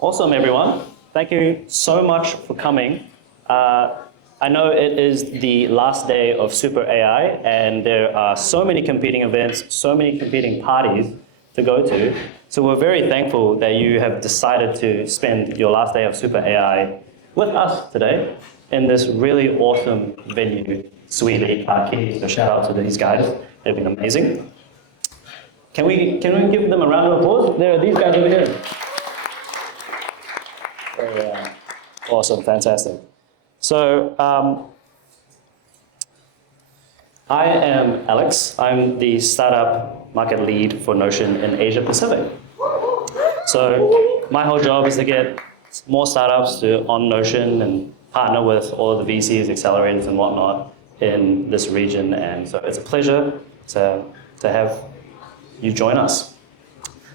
Awesome, everyone. Thank you so much for coming. I know it is the last day of Super AI, and there are so many competing events, so many competing parties to go to. So we're very thankful that you have decided to spend your last day of Super AI with us today in this really awesome venue, Sweetly. So shout out to these guys. They've been amazing. Can we give them a round of applause? There are these guys over here. Awesome, fantastic. So I am Alex. I'm the startup market lead for Notion in Asia Pacific. So my whole job is to get more startups to on Notion and partner with all of the VCs, accelerators, and whatnot in this region. And so it's a pleasure to have you join us.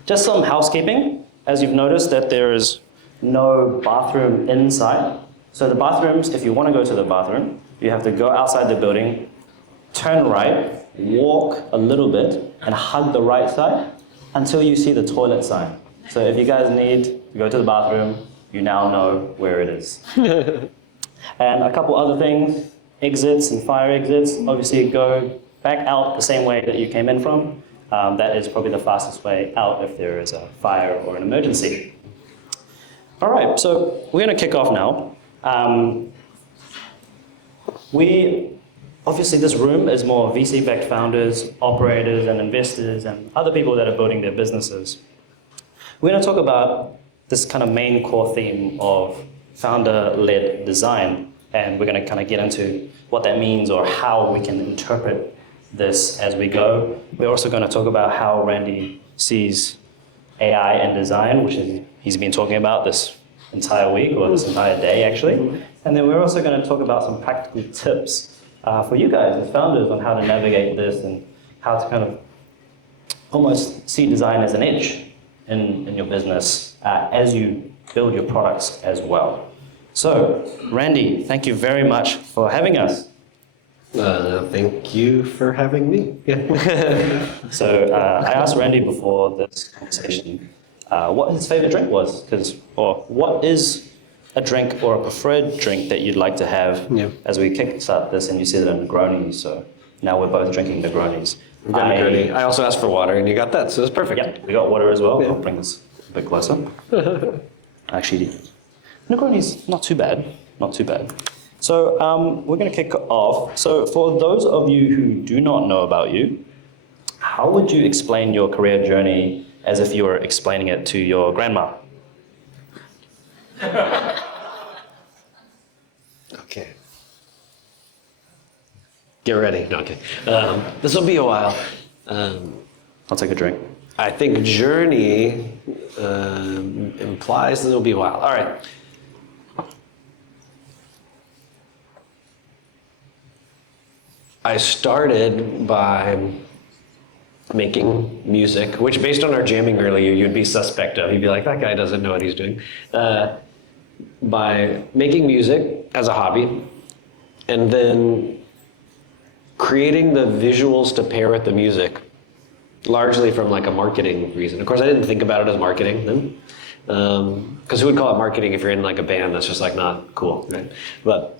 Just some housekeeping. As you've noticed that there is no bathroom inside. So the bathrooms, if you want to go to the bathroom, you have to go outside the building, turn right, walk a little bit, and hug the right side until you see the toilet sign. So if you guys need to go to the bathroom, you now know where it is. And a couple other things, exits and fire exits. Obviously go back out the same way that you came in from. That is probably the fastest way out if there is a fire or an emergency. All right, so we're going to kick off now. Obviously this room is more VC-backed founders, operators, and investors, and other people that are building their businesses. We're going to talk about this kind of main core theme of founder-led design, and we're going to kind of get into what that means or how we can interpret this as we go. We're also going to talk about how Randy sees AI and design, which he's been talking about this entire week or this entire day actually. And then we're also going to talk about some practical tips for you guys as founders on how to navigate this and how to kind of almost see design as an edge in your business as you build your products as well. So Randy, thank you very much for having us. Thank you for having me. Yeah. So I asked Randy before this conversation what his favorite drink was, or what is a drink or a preferred drink that you'd like to have as we kickstart this, and you said it in Negronis, so now we're both drinking Negronis. I also asked for water, and you got that, so it's perfect. Yep, we got water as well. Yeah. I'll bring this a bit closer. Actually, Negronis, not too bad, not too bad. So we're going to kick off. So for those of you who do not know about you, how would you explain your career journey as if you were explaining it to your grandma? Okay. Get ready. No, okay. This will be a while. I'll take a drink. I think journey implies that it'll be a while. All right. I started by making music, which based on our jamming earlier, you'd be suspect of. You'd be like, that guy doesn't know what he's doing. By making music as a hobby, and then creating the visuals to pair with the music, largely from like a marketing reason. Of course, I didn't think about it as marketing then, because who would call it marketing if you're in like a band that's just like not cool, right? But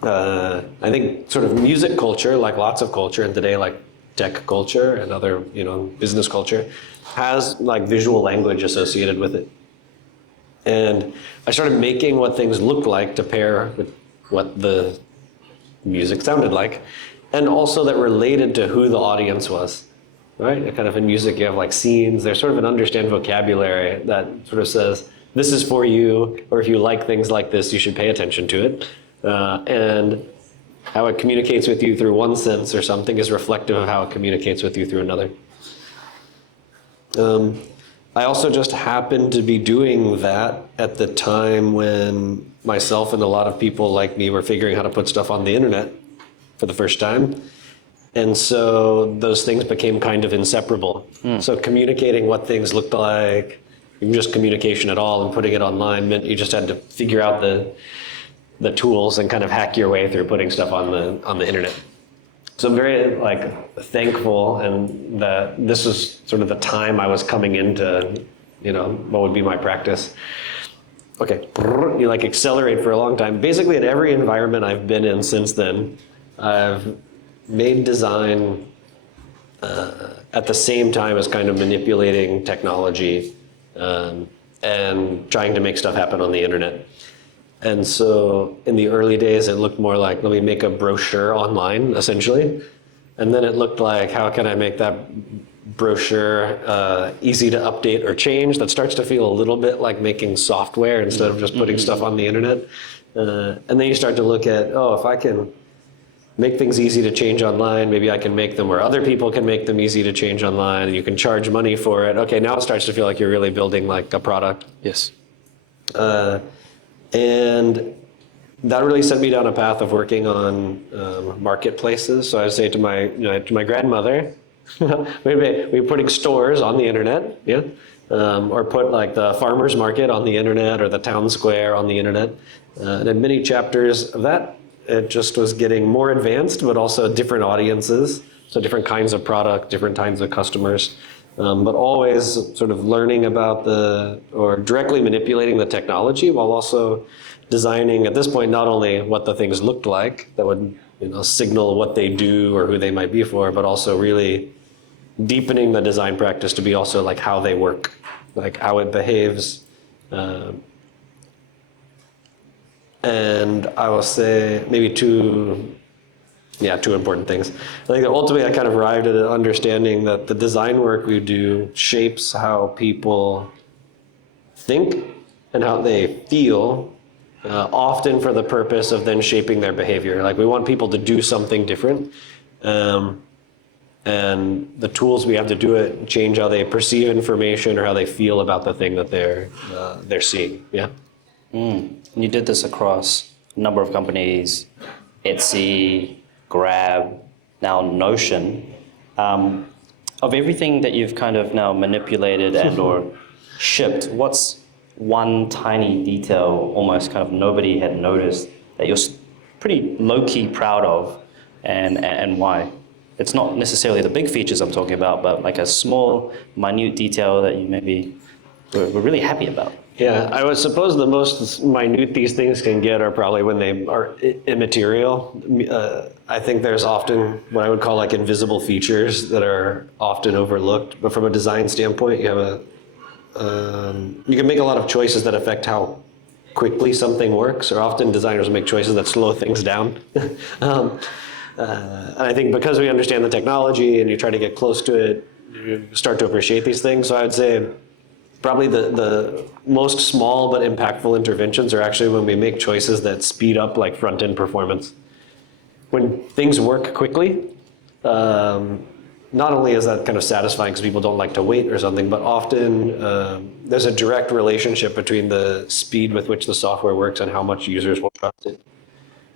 I think sort of music culture, like lots of culture, and today like tech culture and other, business culture, has like visual language associated with it. And I started making what things looked like to pair with what the music sounded like, and also that related to who the audience was, right? Kind of in music you have like scenes, there's sort of an understand vocabulary that sort of says, this is for you, or if you like things like this, you should pay attention to it. And how it communicates with you through one sense or something is reflective of how it communicates with you through another. I also just happened to be doing that at the time when myself and a lot of people like me were figuring how to put stuff on the internet for the first time. And so those things became kind of inseparable. So communicating what things looked like, even just communication at all and putting it online meant you just had to figure out the tools and kind of hack your way through putting stuff on the internet. So I'm very thankful, and that this was sort of the time I was coming into, what would be my practice. okay, you like accelerate for a long time. Basically, in every environment I've been in since then, I've made design at the same time as kind of manipulating technology and trying to make stuff happen on the internet. And so in the early days, it looked more like, let me make a brochure online, essentially. And then it looked like, how can I make that brochure easy to update or change? That starts to feel a little bit like making software instead of just putting stuff on the internet. And then you start to look at, oh, if I can make things easy to change online, maybe I can make them where other people can make them easy to change online, and you can charge money for it. Okay, now it starts to feel like you're really building like a product. Yes. And that really sent me down a path of working on marketplaces. So I would say to my grandmother, we're putting stores on the internet, yeah, or put like the farmers market on the internet or the town square on the internet. And in many chapters of that, it just was getting more advanced, but also different audiences, so different kinds of product, different kinds of customers. But always sort of learning about or directly manipulating the technology while also designing at this point not only what the things looked like that would signal what they do or who they might be for, but also really deepening the design practice to be also like how they work, like how it behaves. And I will say maybe two important things. I think that ultimately I kind of arrived at an understanding that the design work we do shapes how people think and how they feel, often for the purpose of then shaping their behavior. Like we want people to do something different, and the tools we have to do it change how they perceive information or how they feel about the thing that they're seeing. Yeah. And you did this across a number of companies, Etsy, Grab, now Notion. Of everything that you've kind of now manipulated and or shipped, what's one tiny detail almost kind of nobody had noticed that you're pretty low-key proud of, and why? It's not necessarily the big features I'm talking about, but like a small, minute detail that you maybe were really happy about. Yeah, I would suppose the most minute these things can get are probably when they are immaterial. I think there's often what I would call like invisible features that are often overlooked. But from a design standpoint, you have you can make a lot of choices that affect how quickly something works, or often designers make choices that slow things down. And I think because we understand the technology and you try to get close to it, you start to appreciate these things. So I would say probably the most small but impactful interventions are actually when we make choices that speed up like front-end performance. When things work quickly, not only is that kind of satisfying because people don't like to wait or something, but often there's a direct relationship between the speed with which the software works and how much users will trust it.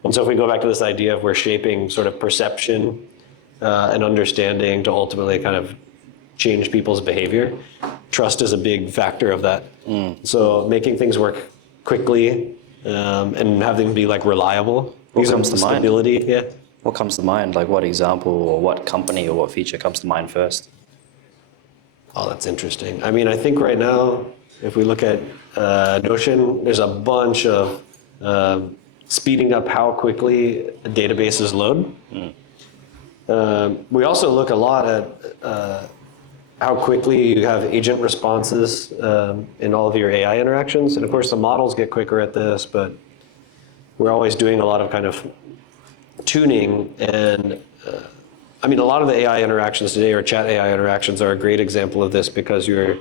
And so if we go back to this idea of we're shaping sort of perception and understanding to ultimately kind of change people's behavior, trust is a big factor of that. So making things work quickly and have them be like reliable. What comes to mind? Stability, yeah. What comes to mind? Like what example or what company or what feature comes to mind first? Oh, that's interesting. I mean, I think right now, if we look at Notion, there's a bunch of speeding up how quickly databases load. We also look a lot at how quickly you have agent responses in all of your AI interactions. And of course, the models get quicker at this, but we're always doing a lot of kind of tuning. And I mean, a lot of the AI interactions today, or chat AI interactions, are a great example of this because you're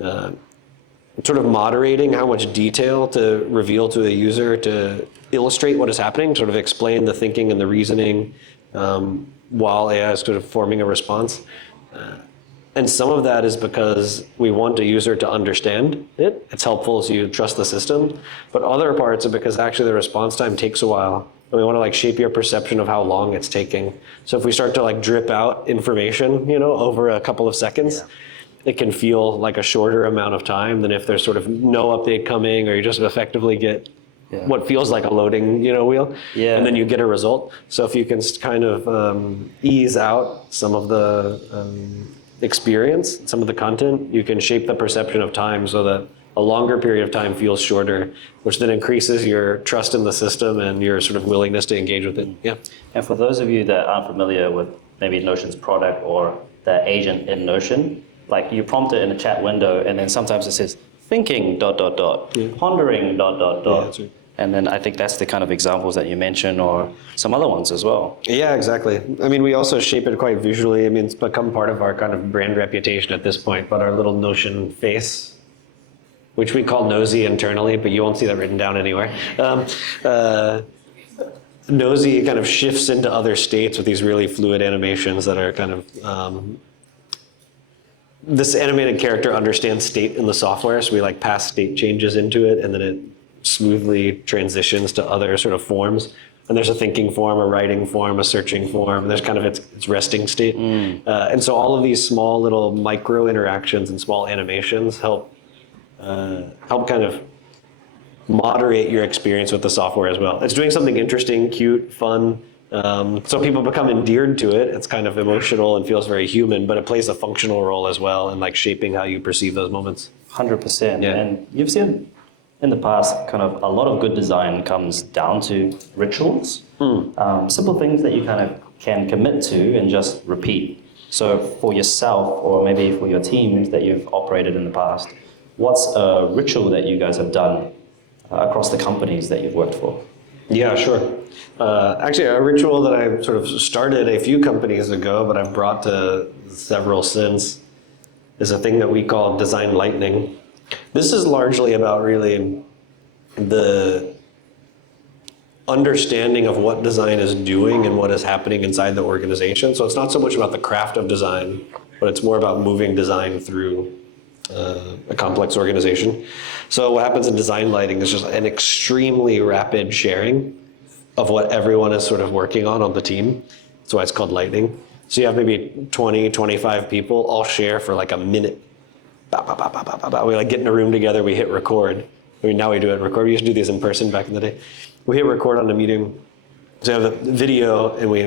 sort of moderating how much detail to reveal to a user to illustrate what is happening, sort of explain the thinking and the reasoning while AI is sort of forming a response. And some of that is because we want a user to understand it. It's helpful so you trust the system. But other parts are because actually the response time takes a while. And we want to like shape your perception of how long it's taking. So if we start to like drip out information, over a couple of seconds, it can feel like a shorter amount of time than if there's sort of no update coming, or you just effectively get what feels like a loading, wheel, and then you get a result. So if you can kind of ease out some of the experience, some of the content, you can shape the perception of time so that a longer period of time feels shorter, which then increases your trust in the system and your sort of willingness to engage with it. Yeah. And for those of you that aren't familiar with maybe Notion's product or the agent in Notion, like you prompt it in a chat window and then sometimes it says thinking ... pondering ... Yeah, that's right. And then I think that's the kind of examples that you mentioned or some other ones as well. Yeah, exactly. I mean, we also shape it quite visually. I mean, it's become part of our kind of brand reputation at this point, but our little Notion face, which we call Nosy internally, but you won't see that written down anywhere. Nosy kind of shifts into other states with these really fluid animations that are kind of, this animated character understands state in the software, so we like pass state changes into it, and then it smoothly transitions to other sort of forms. And there's a thinking form, a writing form, a searching form, and there's kind of its resting state. And so all of these small little micro interactions and small animations help kind of moderate your experience with the software as well. It's doing something interesting, cute, fun. So people become endeared to it. It's kind of emotional and feels very human, but it plays a functional role as well in like shaping how you perceive those moments. 100%. Yeah. And you've seen in the past kind of a lot of good design comes down to rituals, simple things that you kind of can commit to and just repeat. So for yourself or maybe for your teams that you've operated in the past, what's a ritual that you guys have done across the companies that you've worked for? Yeah, sure. Actually, a ritual that I sort of started a few companies ago, but I've brought to several since, is a thing that we call design lightning. This is largely about really the understanding of what design is doing and what is happening inside the organization. So it's not so much about the craft of design, but it's more about moving design through a complex organization. So what happens in design lighting is just an extremely rapid sharing of what everyone is sort of working on the team. That's why it's called lightning. So you have maybe 20, 25 people all share for like a minute. We like get in a room together, we hit record. I mean, now we do it record. We used to do these in person back in the day. We hit record on a meeting. So we have the video and we,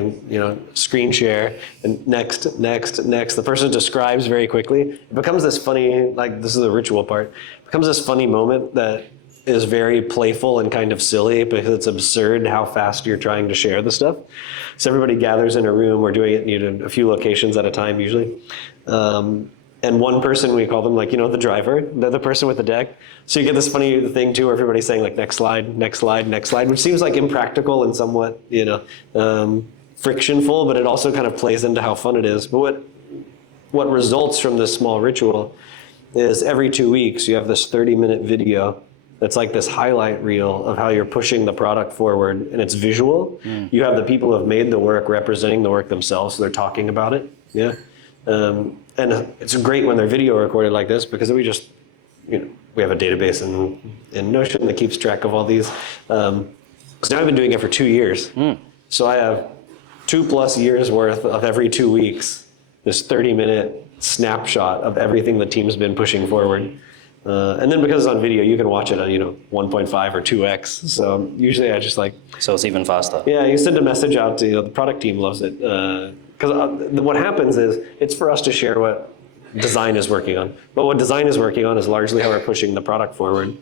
screen share and next. The person describes very quickly. It becomes this funny, like this is the ritual part. It becomes this funny moment that is very playful and kind of silly because it's absurd how fast you're trying to share the stuff. So everybody gathers in a room. We're doing it in a few locations at a time usually. And one person, we call them like, the driver, the person with the deck. So you get this funny thing too, where everybody's saying like, next slide, which seems like impractical and somewhat, frictionful, but it also kind of plays into how fun it is. But what results from this small ritual is every 2 weeks, you have this 30-minute video that's like this highlight reel of how you're pushing the product forward, and it's visual. You have the people who have made the work representing the work themselves, so they're talking about it. Yeah. And it's great when they're video recorded like this because we just, we have a database in Notion that keeps track of all these. Because now I've been doing it for 2 years. So I have 2+ years worth of every 2 weeks, this 30-minute snapshot of everything the team's been pushing forward. And then because it's on video, you can watch it on 1.5 or 2x. So usually I just like... So it's even faster. Yeah, you send a message out to the product team loves it. Because what happens is it's for us to share what design is working on. But what design is working on is largely how we're pushing the product forward.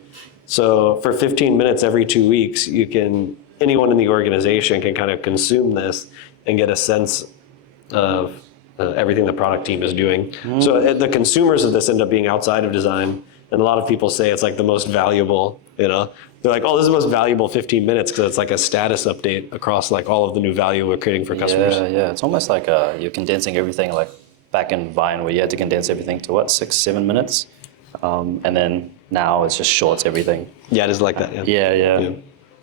So for 15 minutes every 2 weeks, anyone in the organization can kind of consume this and get a sense of everything the product team is doing. So the consumers of this end up being outside of design. And a lot of people say it's like the most valuable, They're like, oh, this is the most valuable 15 minutes because it's like a status update across like all of the new value we're creating for customers. Yeah. It's almost like you're condensing everything like back in Vine where you had to condense everything to 6-7 minutes. And then now it's just shorts everything. Yeah, it is like that. Yeah.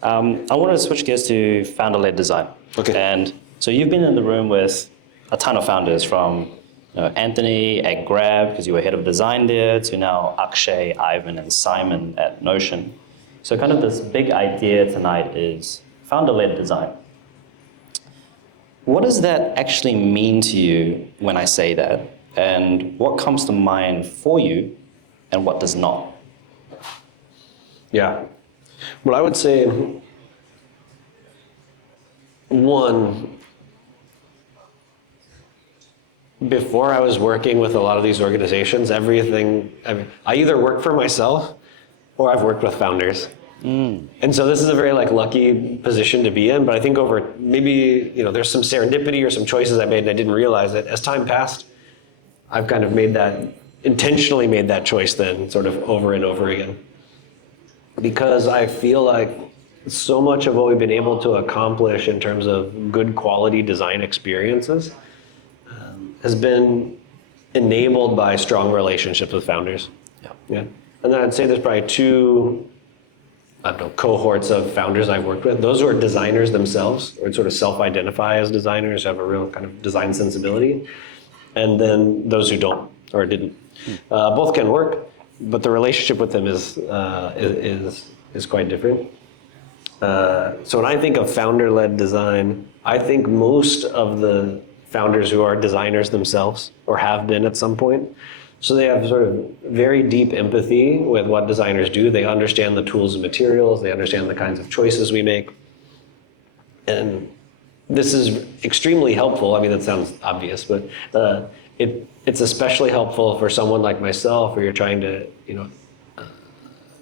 I wanted to switch gears to founder-led design. Okay. And so you've been in the room with a ton of founders from Anthony at Grab, because you were head of design there, to now Akshay, Ivan, and Simon at Notion. So kind of this big idea tonight is founder-led design. What does that actually mean to you when I say that? And what comes to mind for you and what does not? Yeah. Well, I would say, one, before I was working with a lot of these organizations, I either worked for myself or I've worked with founders. And so this is a very like lucky position to be in, but I think over maybe, there's some serendipity or some choices I made and I didn't realize it. As time passed, I've kind of intentionally made that choice then sort of over and over again. Because I feel like so much of what we've been able to accomplish in terms of good quality design experiences has been enabled by strong relationships with founders. Yeah. And then I'd say there's probably two cohorts of founders I've worked with. Those who are designers themselves, or sort of self-identify as designers, have a real kind of design sensibility. And then those who don't, or didn't. Both can work, but the relationship with them is quite different. So when I think of founder-led design, I think most of the founders who are designers themselves, or have been at some point, so they have sort of very deep empathy with what designers do. They understand the tools and materials. They understand the kinds of choices we make. And this is extremely helpful. I mean, that sounds obvious, but it's especially helpful for someone like myself, where you're trying to,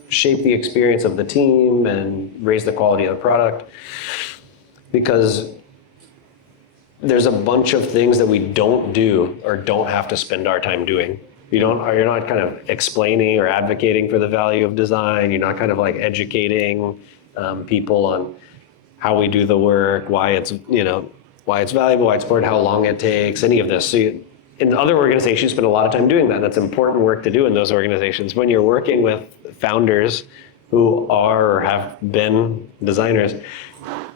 shape the experience of the team and raise the quality of the product. Because there's a bunch of things that we don't do or don't have to spend our time doing. You're not kind of explaining or advocating for the value of design. You're not kind of like educating people on how we do the work, why it's valuable, why it's important, how long it takes, any of this. So in other organizations, you spend a lot of time doing that. That's important work to do in those organizations. When you're working with founders who are or have been designers,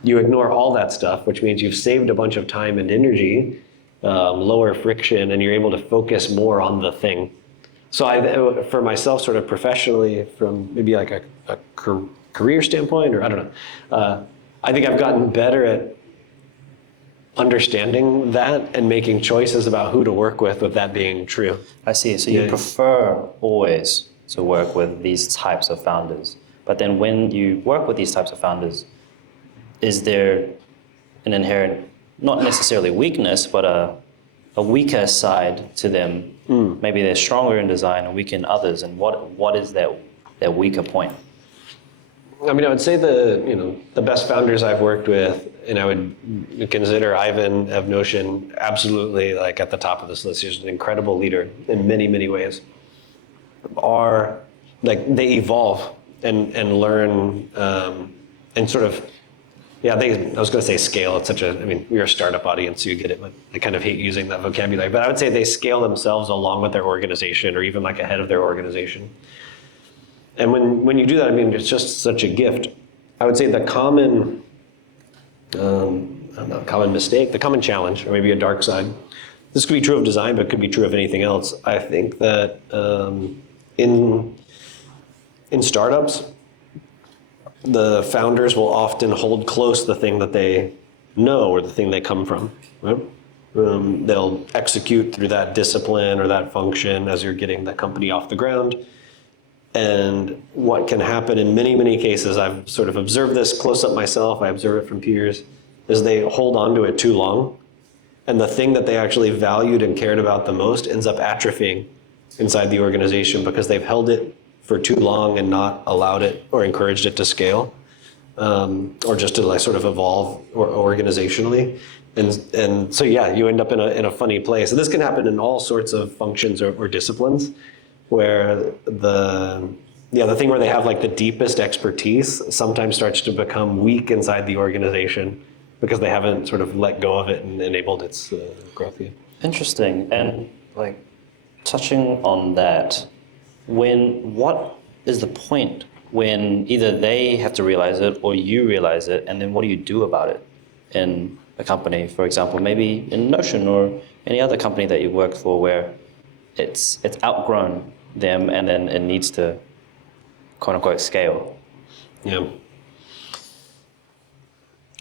you ignore all that stuff, which means you've saved a bunch of time and energy, lower friction, and you're able to focus more on the thing. So for myself, sort of professionally, from maybe like a career standpoint, or I don't know, I think I've gotten better at understanding that and making choices about who to work with that being true. I see. So you prefer always to work with these types of founders. But then when you work with these types of founders, is there an inherent, not necessarily weakness, but a weaker side to them? Maybe they're stronger in design and weak in others. And what is that weaker point? I mean, I would say the best founders I've worked with, and I would consider Ivan of Notion absolutely like at the top of this list. He's an incredible leader in many, many ways. Are like they evolve and learn and sort of. Yeah, I was going to say scale. It's we're a startup audience, so you get it, but I kind of hate using that vocabulary. But I would say they scale themselves along with their organization, or even like ahead of their organization. And when you do that, it's just such a gift. I would say the common mistake, the common challenge, or maybe a dark side. This could be true of design, but it could be true of anything else. I think that in startups, the founders will often hold close the thing that they know or the thing they come from. Right? They'll execute through that discipline or that function as you're getting the company off the ground. And what can happen in many, many cases, I've sort of observed this close up myself, I observe it from peers, is they hold on to it too long. And the thing that they actually valued and cared about the most ends up atrophying inside the organization because they've held it for too long and not allowed it or encouraged it to scale, or just to like sort of evolve organizationally. And so, yeah, you end up in a funny place. And this can happen in all sorts of functions or disciplines, where the thing where they have like the deepest expertise sometimes starts to become weak inside the organization because they haven't sort of let go of it and enabled its growth yet. Interesting. And like touching on that, what is the point when either they have to realize it or you realize it, and then what do you do about it in a company, for example, maybe in Notion or any other company that you work for where it's outgrown them and then it needs to quote unquote scale? Yeah.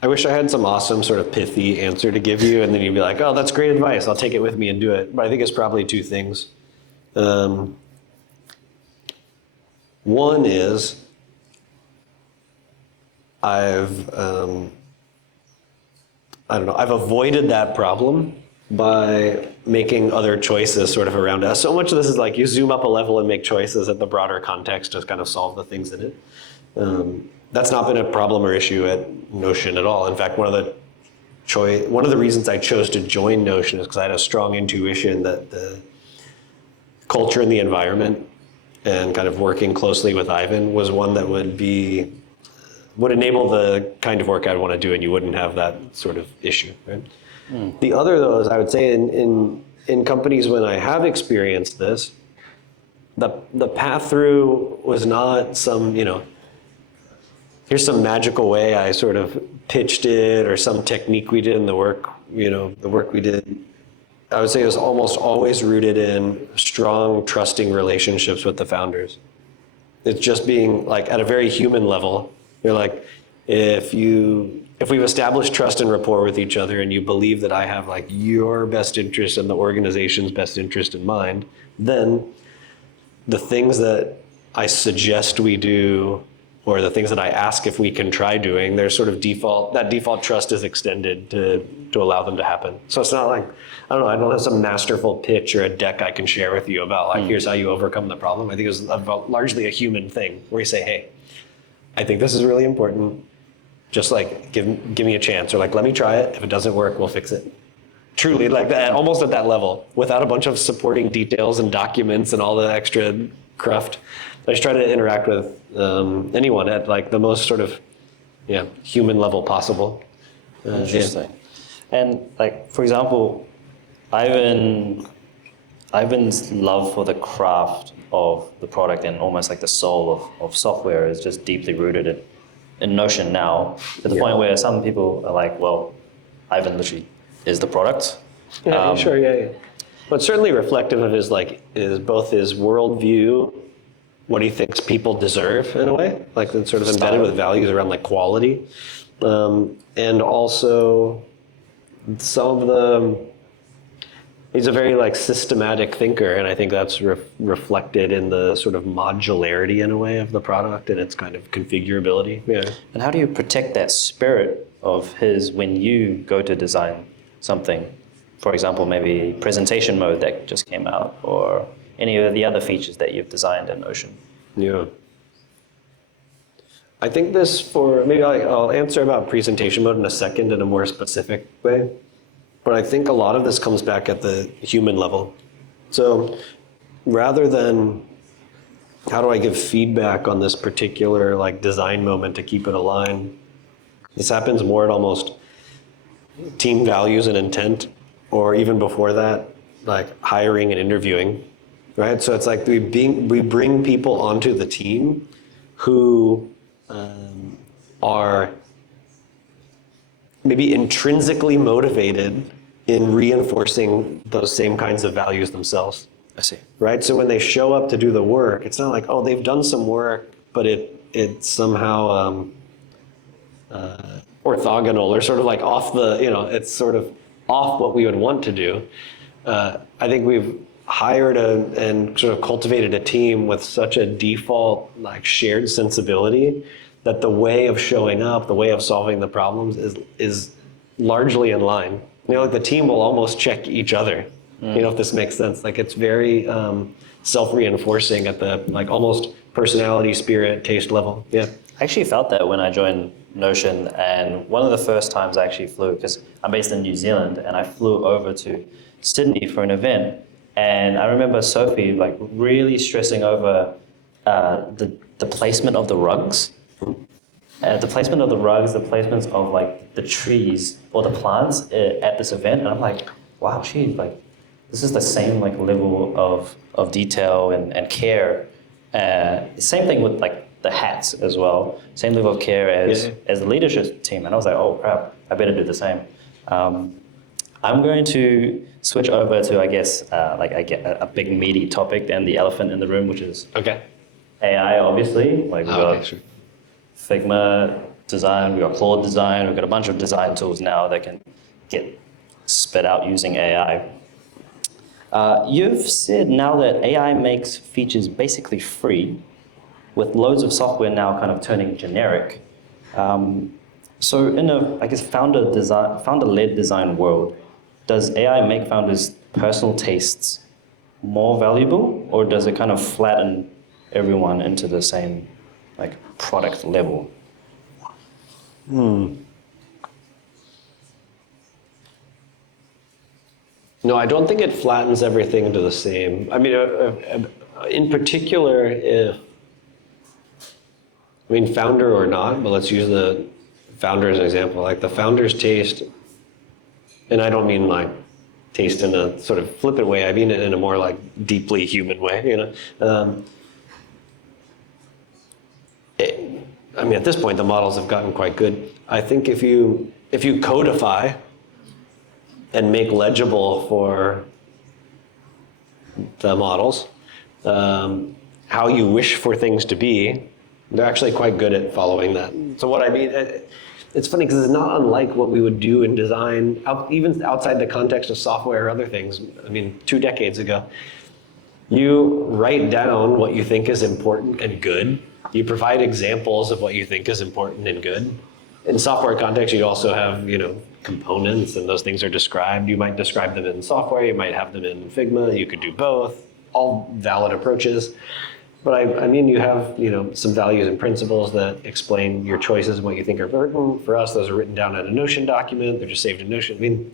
I wish I had some awesome sort of pithy answer to give you, and then you'd be like, oh, that's great advice, I'll take it with me and do it. But I think it's probably two things. One is I've avoided that problem by making other choices sort of around us. So much of this is like you zoom up a level and make choices at the broader context to kind of solve the things in it. That's not been a problem or issue at Notion at all. In fact, one of the reasons I chose to join Notion is because I had a strong intuition that the culture and the environment and kind of working closely with Ivan was one that would enable the kind of work I'd want to do, and you wouldn't have that sort of issue, right? The other, though, is I would say in companies when I have experienced this, the path through was not some, here's some magical way I sort of pitched it or some technique we did in the work we did. I would say it was almost always rooted in strong, trusting relationships with the founders. It's just being like at a very human level, you're like, if we've established trust and rapport with each other and you believe that I have like your best interest and the organization's best interest in mind, then the things that I suggest we do or the things that I ask if we can try doing, there's sort of that default trust is extended to allow them to happen. So it's not like, I don't have some masterful pitch or a deck I can share with you about like, here's how you overcome the problem. I think it was largely a human thing where you say, hey, I think this is really important. Just like, give me a chance, or like, let me try it. If it doesn't work, we'll fix it. Truly, like that, almost at that level, without a bunch of supporting details and documents and all the extra cruft. I just try to interact with anyone at like the most sort of human level possible. Interesting. And like, for example, Ivan's love for the craft of the product and almost like the soul of software is just deeply rooted in Notion now, to the point where some people are like, well, Ivan literally is the product. Sure. But certainly reflective of is both his worldview, what he thinks people deserve in a way, like it's sort of embedded with values around like quality, and also some of he's a very like systematic thinker, and I think that's reflected in the sort of modularity in a way of the product and its kind of configurability. Yeah. And how do you protect that spirit of his when you go to design something? For example, maybe presentation mode that just came out, or any of the other features that you've designed in Notion. Yeah. I think maybe I'll answer about presentation mode in a second in a more specific way. But I think a lot of this comes back at the human level. So rather than how do I give feedback on this particular like design moment to keep it aligned, this happens more at almost team values and intent, or even before that, like hiring and interviewing, right? So it's like we bring people onto the team who are maybe intrinsically motivated in reinforcing those same kinds of values themselves. I see. Right? So when they show up to do the work, it's not like, oh, they've done some work, but it's somehow orthogonal or sort of like off it's sort of off what we would want to do. I think we've hired and sort of cultivated a team with such a default like shared sensibility that the way of showing up, the way of solving the problems is largely in line. Like the team will almost check each other, if this makes sense. Like it's very self-reinforcing at the like almost personality, spirit, taste level. Yeah. I actually felt that when I joined Notion, and one of the first times I actually flew, because I'm based in New Zealand, and I flew over to Sydney for an event, and I remember Sophie like really stressing over the placement of the rugs. The placement of the rugs, the placements of like the trees or the plants at this event, and I'm like, wow, this is the same like level of detail and care. Same thing with like the hats as well. Same level of care as the leadership team. And I was like, oh crap, I better do the same. I'm going to switch over to I guess a big meaty topic and the elephant in the room, which is AI. Obviously, like we got Figma design, we got Claude design, we've got a bunch of design tools now that can get spit out using AI. You've said now that AI makes features basically free, with loads of software now kind of turning generic. So in a, I guess, founder-led design world, does AI make founders' personal tastes more valuable, or does it kind of flatten everyone into the same like product level? No, I don't think it flattens everything into the same. I mean, in particular, founder or not, but let's use the founder as an example. Like the founder's taste, and I don't mean my taste in a sort of flippant way. I mean it in a more like deeply human way. At this point, the models have gotten quite good. I think if you codify and make legible for the models how you wish for things to be, they're actually quite good at following that. So what I mean, it's funny because it's not unlike what we would do in design, even outside the context of software or other things. 2 decades ago, you write down what you think is important and good. You provide examples of what you think is important and good. In software context, you also have, components, and those things are described. You might describe them in software, you might have them in Figma, you could do both, all valid approaches. But you have, some values and principles that explain your choices and what you think are important. For us, those are written down in a Notion document, they're just saved in Notion.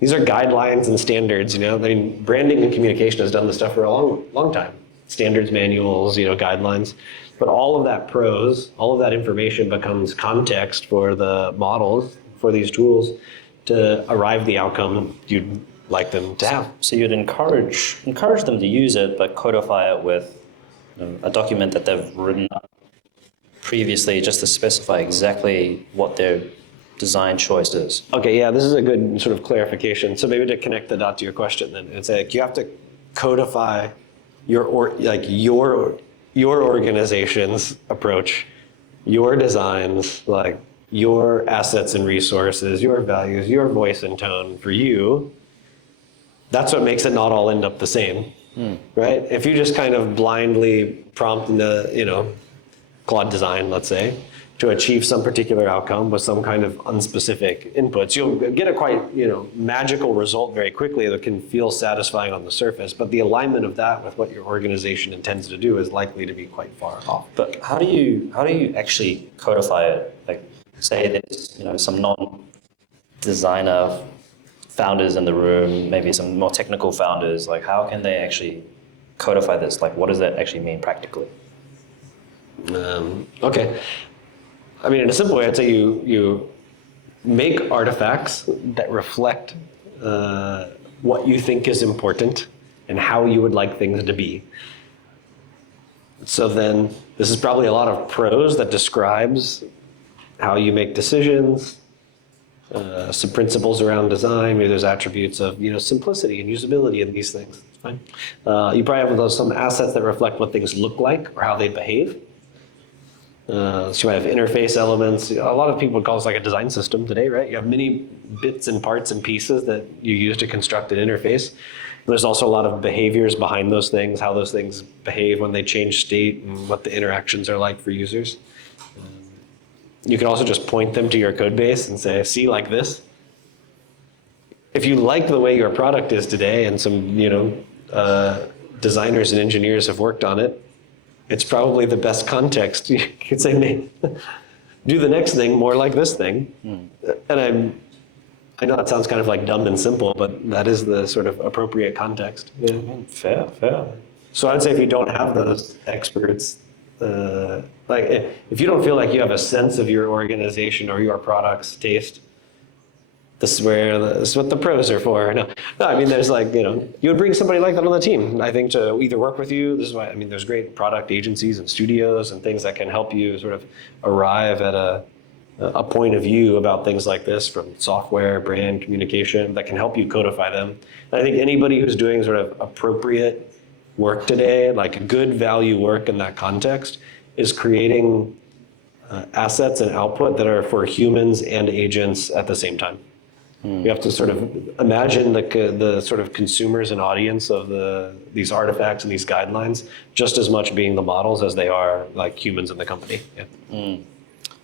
These are guidelines and standards, branding and communication has done this stuff for a long, long time. Standards manuals, guidelines. But all of that prose, all of that information becomes context for the models, for these tools to arrive the outcome you'd like them to have. So you'd encourage them to use it, but codify it with a document that they've written up previously just to specify exactly what their design choice is. Okay, yeah, this is a good sort of clarification. So maybe to connect the dot to your question then, it's like you have to codify your organization's approach, your designs, like your assets and resources, your values, your voice and tone for you. That's what makes it not all end up the same, right? If you just kind of blindly prompt Claude Design, let's say, to achieve some particular outcome with some kind of unspecific inputs, you'll get a quite magical result very quickly that can feel satisfying on the surface. But the alignment of that with what your organization intends to do is likely to be quite far off. But how do you actually codify it? Like, say there's some non-designer founders in the room, maybe some more technical founders. Like, how can they actually codify this? Like, what does that actually mean practically? Okay. In a simple way, I'd say you make artifacts that reflect what you think is important and how you would like things to be. So then, this is probably a lot of prose that describes how you make decisions, some principles around design. Maybe there's attributes of simplicity and usability in these things. It's fine. You probably have some assets that reflect what things look like or how they behave. So you might have interface elements. A lot of people would call this like a design system today, right? You have many bits and parts and pieces that you use to construct an interface. There's also a lot of behaviors behind those things, how those things behave when they change state and what the interactions are like for users. You can also just point them to your code base and say, see, like this. If you like the way your product is today and some designers and engineers have worked on it, it's probably the best context. You could say, do the next thing more like this thing. And I know that sounds kind of like dumb and simple, but that is the sort of appropriate context. Yeah. Fair. So I'd say if you don't have those experts, if you don't feel like you have a sense of your organization or your product's taste, this is what the pros are for. No, there's you would bring somebody like that on the team, I think, to either work with you. This is why, there's great product agencies and studios and things that can help you sort of arrive at a point of view about things like this, from software, brand, communication, that can help you codify them. And I think anybody who's doing sort of appropriate work today, like good value work in that context, is creating assets and output that are for humans and agents at the same time. You have to sort of imagine the sort of consumers and audience of these artifacts and these guidelines just as much being the models as they are like humans in the company. Yeah.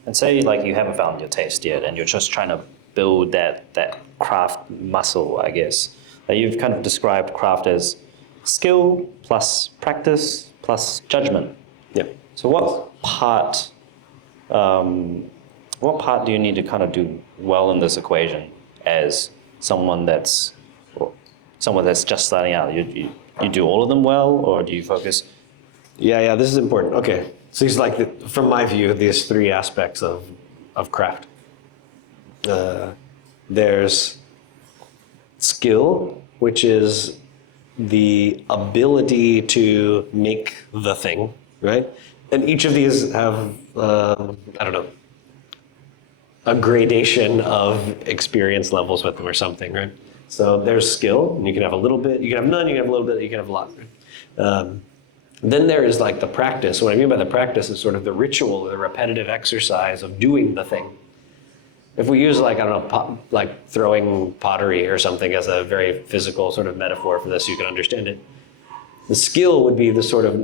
And say you haven't found your taste yet and you're just trying to build that craft muscle, I guess. You've kind of described craft as skill plus practice plus judgment. Yeah. So what part do you need to kind of do well in this equation as someone that's just starting out? You do all of them well, or do you focus? Yeah, this is important. Okay, so these from my view, these three aspects of craft. There's skill, which is the ability to make the thing, right? And each of these have, I don't know, a gradation of experience levels with them or something, right? So there's skill, and you can have a little bit, you can have none, you can have a little bit, you can have a lot. Right? Then there is like the practice. What I mean by the practice is sort of the ritual or the repetitive exercise of doing the thing. If we use like, I don't know, like throwing pottery or something as a very physical sort of metaphor for this, you can understand it. The skill would be the sort of,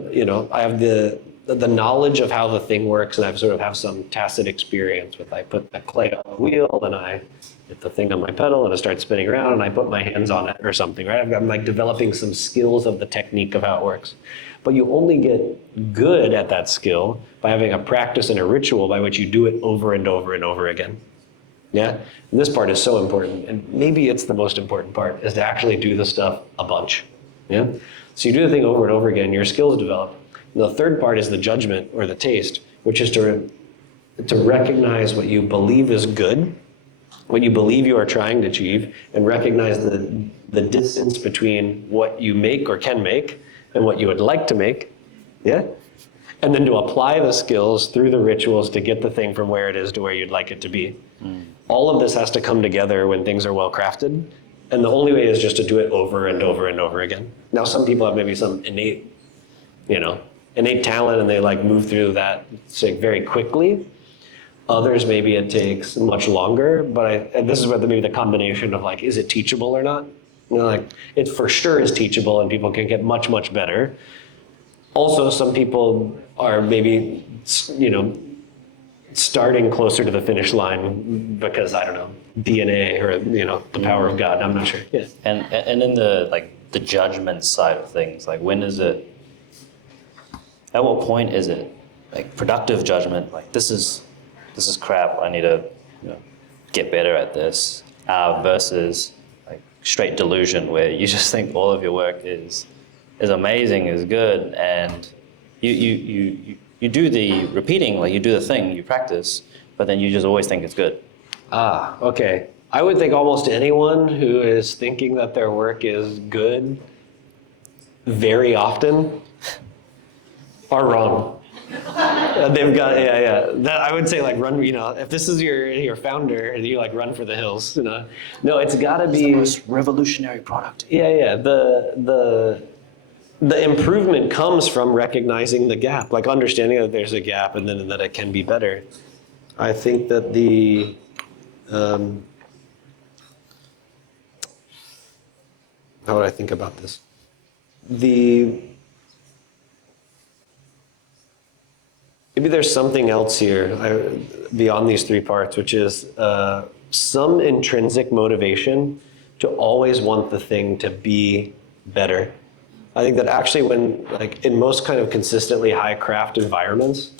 I have the knowledge of how the thing works, and I sort of have some tacit experience with, I put the clay on the wheel, and I hit the thing on my pedal, and it starts spinning around, and I put my hands on it or something, right? I'm like developing some skills of the technique of how it works. But you only get good at that skill by having a practice and a ritual by which you do it over and over and over again. Yeah? And this part is so important, and maybe it's the most important part, is to actually do the stuff a bunch. Yeah? So you do the thing over and over again, your skills develop. And the third part is the judgment or the taste, which is to recognize what you believe is good, what you believe you are trying to achieve, and recognize the distance between what you make or can make and what you would like to make. Yeah? And then to apply the skills through the rituals to get the thing from where it is to where you'd like it to be. All of this has to come together when things are well crafted. And the only way is just to do it over and over and over again. Now, some people have maybe some innate talent, and they like move through that very quickly. Others, maybe it takes much longer, and this is where maybe the combination of like, is it teachable or not? Like, it for sure is teachable, and people can get much, much better. Also, some people are maybe, starting closer to the finish line because, I don't know, DNA or, the power of God, I'm not sure. Yeah. And in the judgment side of things, like at what point is it like productive judgment, like this is crap, I need to get better at this, versus like straight delusion where you just think all of your work is amazing, is good, and you do the repeating, like you do the thing, you practice, but then you just always think it's good. Okay. I would think almost anyone who is thinking that their work is good very often are wrong. They've got, that I would say, like, run, if this is your founder and you like run for the hills, no, it's gotta be the most revolutionary product. Yeah. The improvement comes from recognizing the gap, like understanding that there's a gap and then that it can be better. I think that how would I think about this? Maybe there's something else here beyond these three parts, which is some intrinsic motivation to always want the thing to be better. I think that actually when, like in most kind of consistently high craft environments,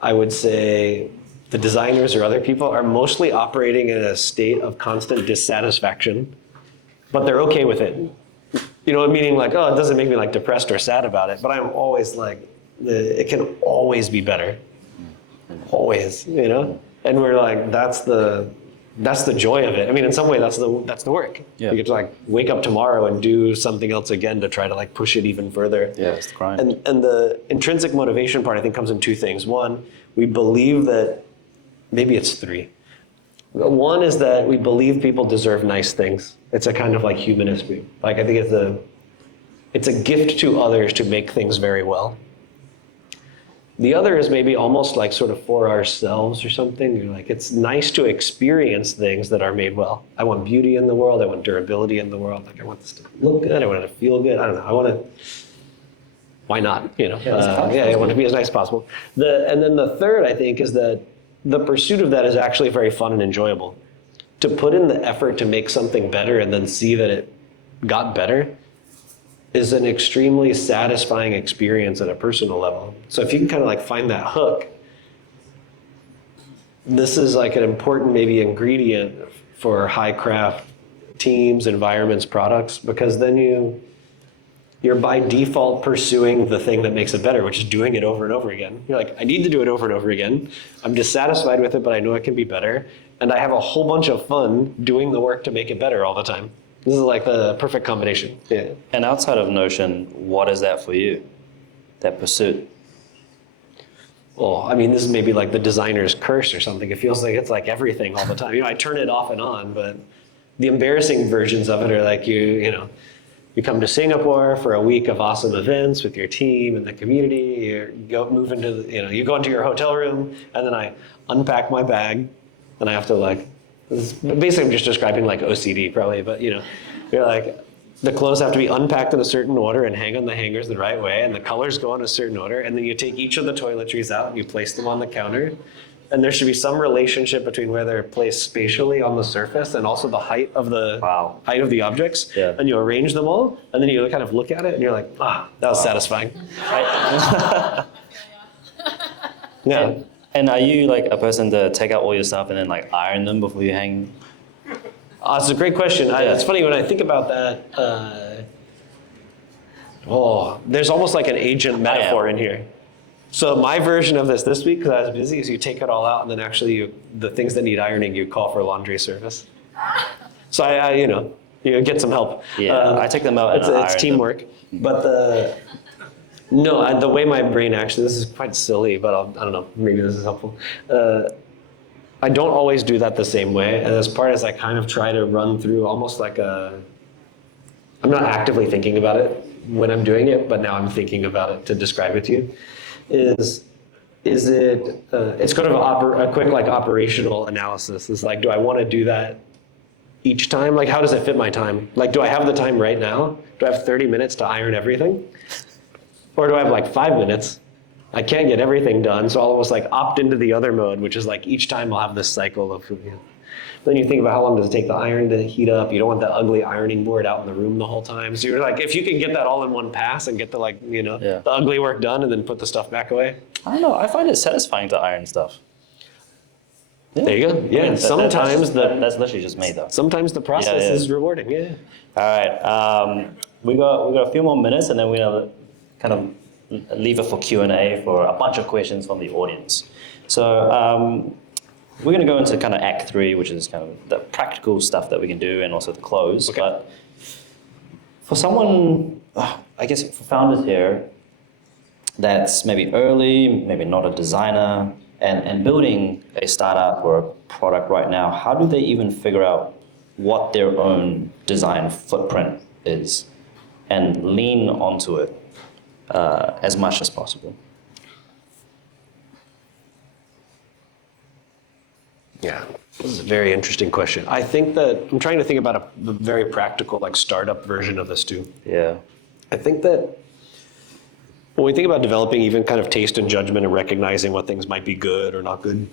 I would say the designers or other people are mostly operating in a state of constant dissatisfaction, but they're okay with it. Meaning like, oh, it doesn't make me like depressed or sad about it, but I'm always like, it can always be better. Always, And we're like, that's the joy of it. I mean, in some way, that's the work. Yeah. You get to like wake up tomorrow and do something else again to try to like push it even further. Yeah, it's the grind. And the intrinsic motivation part, I think, comes in two things. One, we believe that, maybe it's three. One is that we believe people deserve nice things. It's a kind of like humanist view. Like I think it's a gift to others to make things very well. The other is maybe almost like sort of for ourselves or something. You're like, it's nice to experience things that are made well. I want beauty in the world. I want durability in the world. Like I want this to look good. I want it to feel good. I don't know. I want to, why not? I want it to be as nice as possible. And then the third, I think, is that the pursuit of that is actually very fun and enjoyable. to put in the effort to make something better and then see that it got better is an extremely satisfying experience at a personal level. So if you can kind of like find that hook, this is like an important maybe ingredient for high craft teams, environments, products, because then you're by default pursuing the thing that makes it better, which is doing it over and over again. You're like, I need to do it over and over again. I'm dissatisfied with it, but I know it can be better. And I have a whole bunch of fun doing the work to make it better all the time. This is like the perfect combination. Yeah. And outside of Notion, what is that for you? That pursuit? Well, I mean, this is maybe like the designer's curse or something. It feels like it's like everything all the time. You know, I turn it off and on, but the embarrassing versions of it are like you come to Singapore for a week of awesome events with your team and the community. You go into your hotel room, and then I unpack my bag, and I have to like, basically I'm just describing like OCD probably, but you're like, the clothes have to be unpacked in a certain order and hang on the hangers the right way, and the colors go in a certain order, and then you take each of the toiletries out and you place them on the counter, and there should be some relationship between where they're placed spatially on the surface and also the height of the objects. Yeah. And you arrange them all, and then you kind of look at it and you're like, that was satisfying. Yeah. And are you like a person to take out all your stuff and then like iron them before you hang? It's a great question. It's funny when I think about that. There's almost like an agent metaphor in here. So my version of this week, because I was busy, is you take it all out, and then actually the things that need ironing, you call for laundry service. So you get some help. Yeah, I take them out and it's teamwork. Them. But the way my brain actually, this is quite silly, but I don't know, maybe this is helpful. I don't always do that the same way, and as part as I kind of try to run through almost like I'm not actively thinking about it when I'm doing it, but now I'm thinking about it to describe it to you. It's kind of a quick like operational analysis. It's like, do I want to do that each time? Like, how does it fit my time? Like, do I have the time right now? Do I have 30 minutes to iron everything? Or do I have like 5 minutes? I can't get everything done, so I'll almost like opt into the other mode, which is like each time I'll have this cycle of, Then you think about how long does it take the iron to heat up. You don't want that ugly ironing board out in the room the whole time. So you're like, if you can get that all in one pass and get the ugly work done and then put the stuff back away. I don't know. I find it satisfying to iron stuff. Yeah. There you go. Yeah. Sometimes that's literally just me though. Sometimes the process is rewarding. Yeah. All right. We got a few more minutes, and then we're gonna kind of leave it for Q&A for a bunch of questions from the audience. So. We're going to go into kind of Act 3, which is kind of the practical stuff that we can do and also the close. Okay. But for someone, I guess for founders here, that's maybe early, maybe not a designer, and building a startup or a product right now, how do they even figure out what their own design footprint is and lean onto it as much as possible? Yeah, this is a very interesting question. I think that I'm trying to think about a very practical, like startup version of this too. Yeah. I think that when we think about developing even kind of taste and judgment and recognizing what things might be good or not good,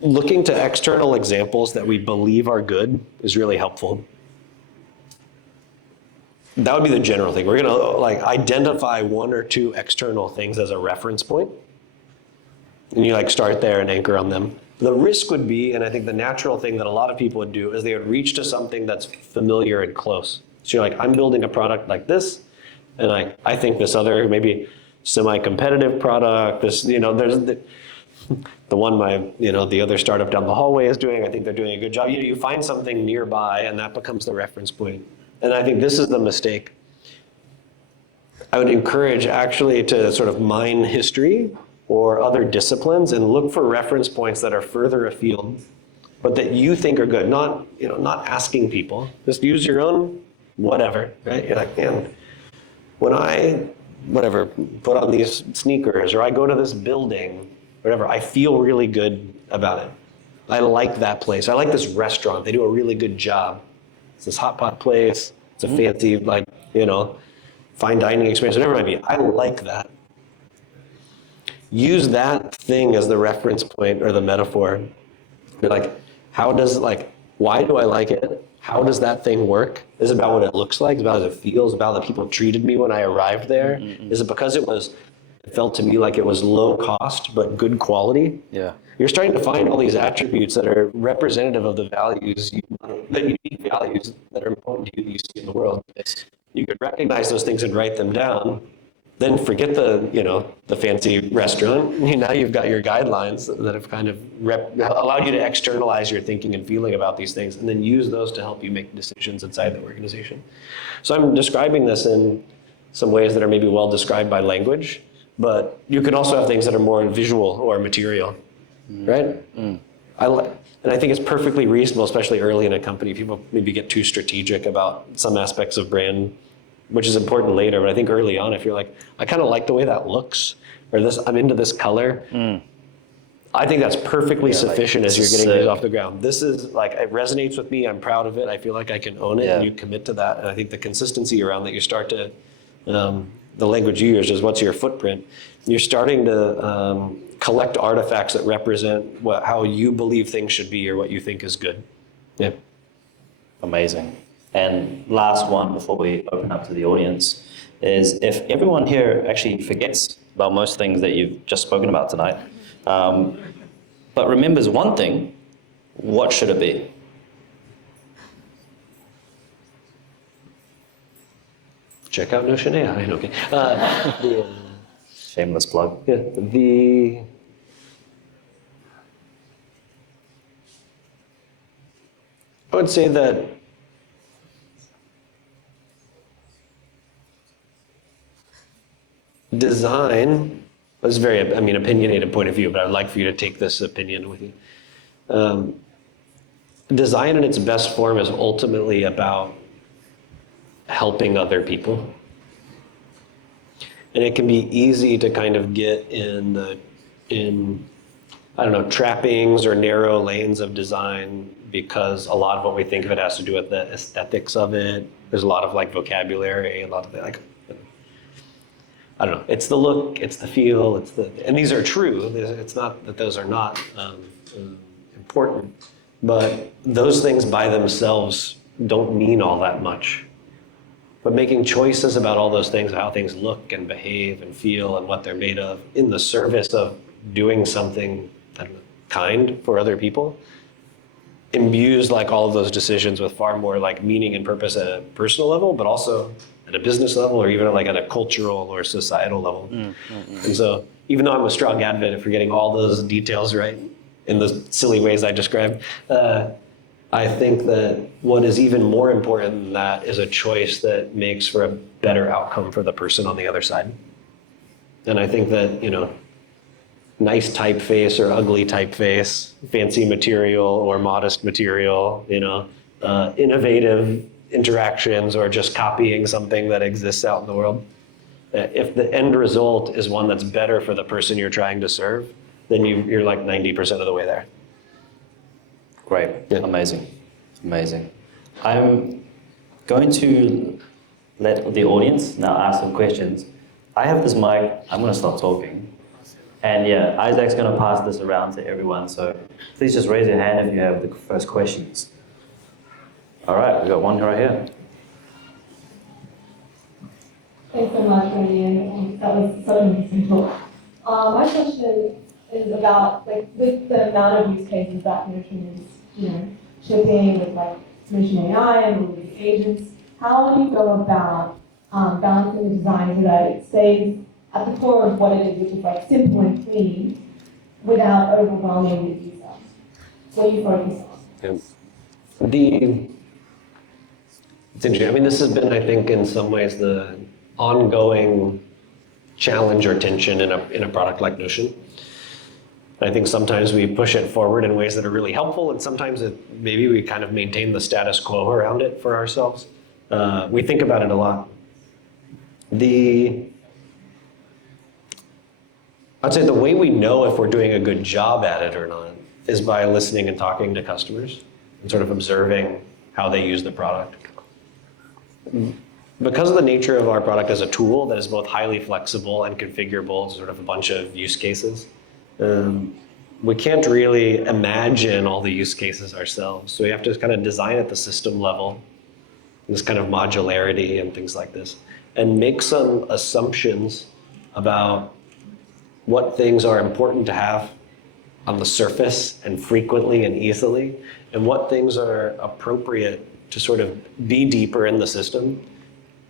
looking to external examples that we believe are good is really helpful. That would be the general thing. We're going to like identify one or two external things as a reference point, and you like start there and anchor on them. The risk would be, and I think the natural thing that a lot of people would do, is they would reach to something that's familiar and close. So you're like, I'm building a product like this, and I think this other maybe semi-competitive product, there's the one the other startup down the hallway is doing, I think they're doing a good job. You find something nearby, and that becomes the reference point. And I think this is the mistake. I would encourage actually to sort of mine history or other disciplines and look for reference points that are further afield, but that you think are good. Not asking people. Just use your own whatever, right? You're like, man, when I put on these sneakers or I go to this building, whatever, I feel really good about it. I like that place. I like this restaurant. They do a really good job. It's this hot pot place. It's a fancy, fine dining experience, whatever it might be. I like that. Use that thing as the reference point or the metaphor. You're like, how does Why do I like it? How does that thing work? Is it about what it looks like? Is it about how it feels? Is it about how the people treated me when I arrived there? Is it because it felt to me like it was low cost but good quality? Yeah. You're starting to find all these attributes that are representative of the values, the unique values that are important to you that you see in the world. Yes. You could recognize those things and write them down. Then forget the fancy restaurant. Now you've got your guidelines that have kind of allowed you to externalize your thinking and feeling about these things, and then use those to help you make decisions inside the organization. So I'm describing this in some ways that are maybe well described by language, but you can also have things that are more visual or material, right? And I think it's perfectly reasonable, especially early in a company, people maybe get too strategic about some aspects of brand, which is important later. But I think early on, if you're like, I kind of like the way that looks, or I'm into this color, I think that's perfectly sufficient as you're getting these off the ground. This is like, it resonates with me, I'm proud of it, I feel like I can own it, and you commit to that. And I think the consistency around that, you start to, the language you use is what's your footprint. You're starting to collect artifacts that represent how you believe things should be or what you think is good. Yeah. Amazing. And last one before we open up to the audience is, if everyone here actually forgets about most things that you've just spoken about tonight, but remembers one thing, what should it be? Check out Notion AI. Okay. Shameless plug. Yeah, I would say that design is very, opinionated point of view, but I'd like for you to take this opinion with you. Design in its best form is ultimately about helping other people. And it can be easy to kind of get in trappings or narrow lanes of design, because a lot of what we think of it has to do with the aesthetics of it. There's a lot of like vocabulary, a lot of it's the look, it's the feel, and these are true. It's not that those are not important, but those things by themselves don't mean all that much. But making choices about all those things, how things look and behave and feel and what they're made of, in the service of doing something kind for other people, imbues like all of those decisions with far more like meaning and purpose at a personal level, but also at a business level, or even like at a cultural or societal level. And so, even though I'm a strong advocate for getting all those details right in the silly ways I described, I think that what is even more important than that is a choice that makes for a better outcome for the person on the other side. And I think that, nice typeface or ugly typeface, fancy material or modest material, innovative interactions or just copying something that exists out in the world. If the end result is one that's better for the person you're trying to serve, then you're like 90% of the way there. Great. Yeah. Amazing. I'm going to let the audience now ask some questions. I have this mic, I'm going to start talking. And yeah, Isaac's going to pass this around to everyone, so please just raise your hand if you have the first questions. All right, we've got one right here. Thanks so much, Randy. That was such an interesting talk. My question is about, with the amount of use cases that Notion is, shipping with Notion AI and with the agents, how do you go about balancing the design so that it stays at the core of what it is, which is simple and clean, without overwhelming the user? What do you focus on? Yeah. It's interesting. This has been, I think, in some ways the ongoing challenge or tension in a product like Notion. I think sometimes we push it forward in ways that are really helpful, and sometimes maybe we kind of maintain the status quo around it for ourselves. We think about it a lot. I'd say the way we know if we're doing a good job at it or not is by listening and talking to customers and sort of observing how they use the product. Because of the nature of our product as a tool that is both highly flexible and configurable to sort of a bunch of use cases, we can't really imagine all the use cases ourselves. So we have to kind of design at the system level, this kind of modularity and things like this, and make some assumptions about what things are important to have on the surface and frequently and easily, and what things are appropriate to sort of be deeper in the system.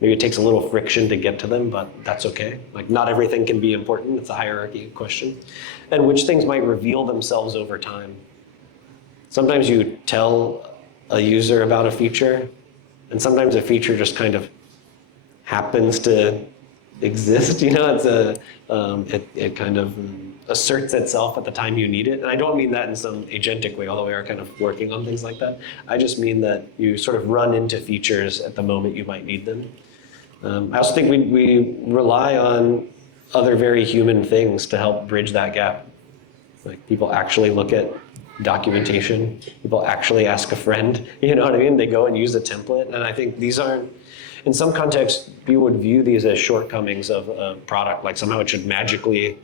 Maybe it takes a little friction to get to them, but that's okay. Like, not everything can be important. It's a hierarchy question. And which things might reveal themselves over time. Sometimes you tell a user about a feature, and sometimes a feature just kind of happens to exist. You know, it kind of asserts itself at the time you need it. And I don't mean that in some agentic way, although we are kind of working on things like that. I just mean that you sort of run into features at the moment you might need them. I also think we rely on other very human things to help bridge that gap. Like, people actually look at documentation, people actually ask a friend, you know what I mean? They go and use a template. And I think these aren't, in some contexts, you would view these as shortcomings of a product, like somehow it should magically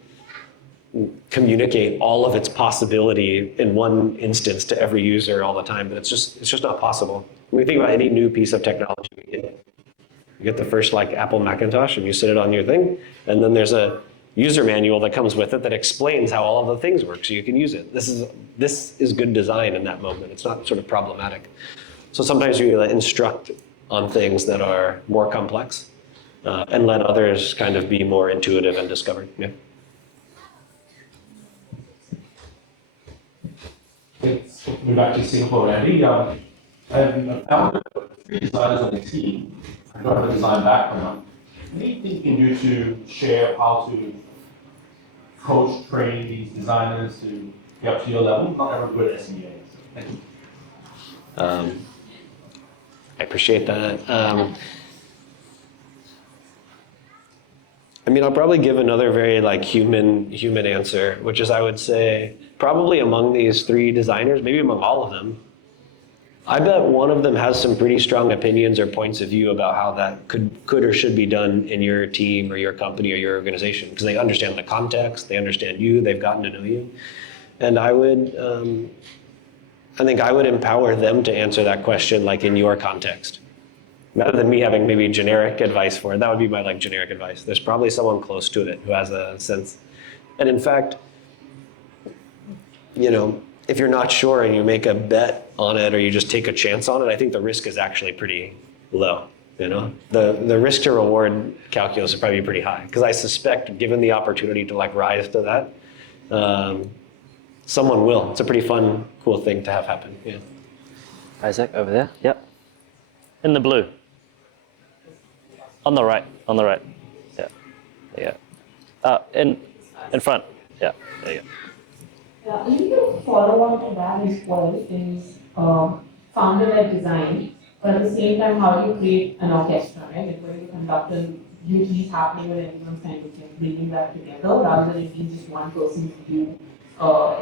communicate all of its possibility in one instance to every user all the time, but it's just not possible. When we think about any new piece of technology, you get the first like Apple Macintosh and you sit it on your thing, and then there's a user manual that comes with it that explains how all of the things work so you can use it. This is good design in that moment. It's not sort of problematic. So sometimes you instruct on things that are more complex and let others kind of be more intuitive and discovered. Yeah. We're back to Singapore already. I found three designers on the team. I don't have a design background. Anything you can do to share how to coach, train these designers to get up to your level? Not everyone good at SEA. So thank you. I appreciate that. I mean, I'll probably give another very like human answer, which is I would say probably among these three designers, maybe among all of them, I bet one of them has some pretty strong opinions or points of view about how that could or should be done in your team or your company or your organization, because they understand the context, they understand you, they've gotten to know you. And I think I would empower them to answer that question like in your context. Rather than me having maybe generic advice for it, that would be my like generic advice. There's probably someone close to it who has a sense. And in fact, you know, if you're not sure and you make a bet on it or you just take a chance on it, I think the risk is actually pretty low. You know, the risk to reward calculus is probably pretty high, because I suspect, given the opportunity to like rise to that, someone will. It's a pretty fun, cool thing to have happen. Yeah. Isaac, over there. Yep. In the blue. On the right. Yeah. There you go. In front. Yeah. There you go. Yeah, I think a follow-on to that as well is founder-led design, but at the same time, how do you create an orchestra, right? Like, where the conductor usually is happening when everyone's kind of like bringing that together, rather than it being just one person's view